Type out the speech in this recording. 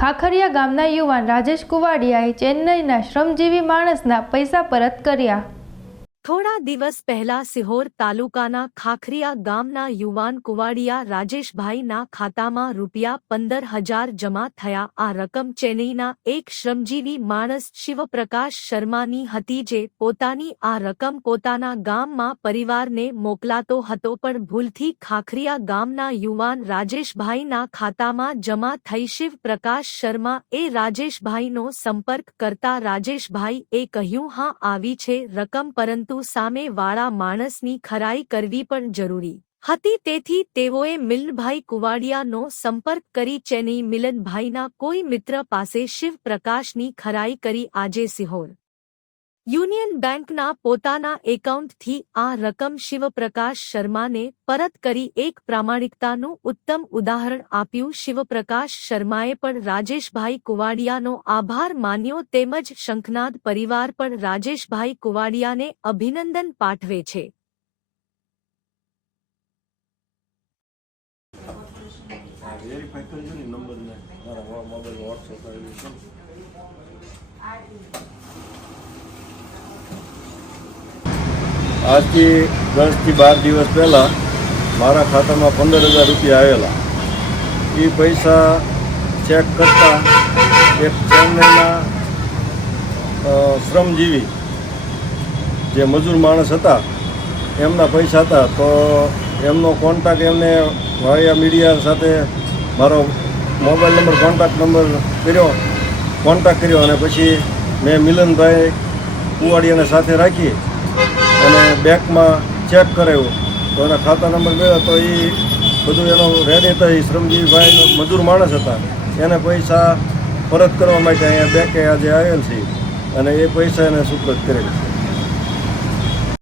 ખાખરિયા ગામના યુવાન રાજેશ કુવાડિયાએ ચેન્નઈના શ્રમજીવી માણસના પૈસા પરત કર્યા. થોડા દિવસ પહેલા સિહોર તાલુકાના ખાખરિયા ગામના યુવાન કુવાડિયા રાજેશભાઈના ખાતામાં રૂપિયા પંદર હજાર જમા થયા. આ રકમ ચેન્નઈના એક શ્રમજીવી માણસ શિવપ્રકાશ શર્માની હતી જે પોતાની આ રકમ પોતાના ગામમાં પરિવારને મોકલાતો હતો પણ ભૂલથી ખાખરિયા ગામના યુવાન રાજેશભાઈના ખાતામાં જમા થઈ શિવપ્રકાશ શર્મા એ રાજેશભાઈનો સંપર્ક કરતા રાજેશભાઈ એ કહ્યું, હા, આવી છે રકમ, પરંતુ સામે વાળા માણસની ખરાઈ કરવી પણ જરૂરી હતી. તેથી તેઓએ મિલનભાઈ કુવાડિયાનો સંપર્ક કરી ચેની મિલનભાઈના કોઈ મિત્ર પાસે શિવપ્રકાશની ખરાઈ કરી આજે સિહોર યુનિયન બેંકના પોતાના એકાઉન્ટથી આ રકમ શિવપ્રકાશ શર્માને પરત કરી એક પ્રામાણિકતાનું ઉત્તમ ઉદાહરણ આપ્યું. શિવપ્રકાશ શર્માએ પણ રાજેશભાઈ કુવાડિયાનો આભાર માન્યો. તેમજ શંખનાદ પરિવાર પણ રાજેશભાઈ કુવાડિયાને અભિનંદન પાઠવે છે. હા વેરીફાઈ કરજો ને નંબરને મારા મોબાઈલ વોટ્સઅપ આવેલું છે આજથી દસથી બાર દિવસ પહેલાં મારા ખાતામાં પંદર હજાર રૂપિયા આવેલા. એ પૈસા ચેક કરતા એક ચેન્નઈના શ્રમજીવી જે મજૂર માણસ હતા, એમના પૈસા હતા. તો એમનો કોન્ટેક્ટ એમને વાયા મીડિયા સાથે મારો મોબાઈલ નંબર કોન્ટેક્ટ નંબર કર્યો. કોન્ટેક્ટ કર્યો અને પછી મેં મિલનભાઈ કુવાડિયાને સાથે રાખી. અને બેંકમાં ચેક કરાવ્યો. તો એના ખાતા નંબર ગયો તો એ બધું એનો રેડી હતા એ શ્રમજીવીભાઈ મજૂર માણસ હતા. એને પૈસા પરત કરવા માટે અહીંયા બેંકે આજે આવેલ છે. અને એ પૈસા એને સુપ્રત કરેલ છે.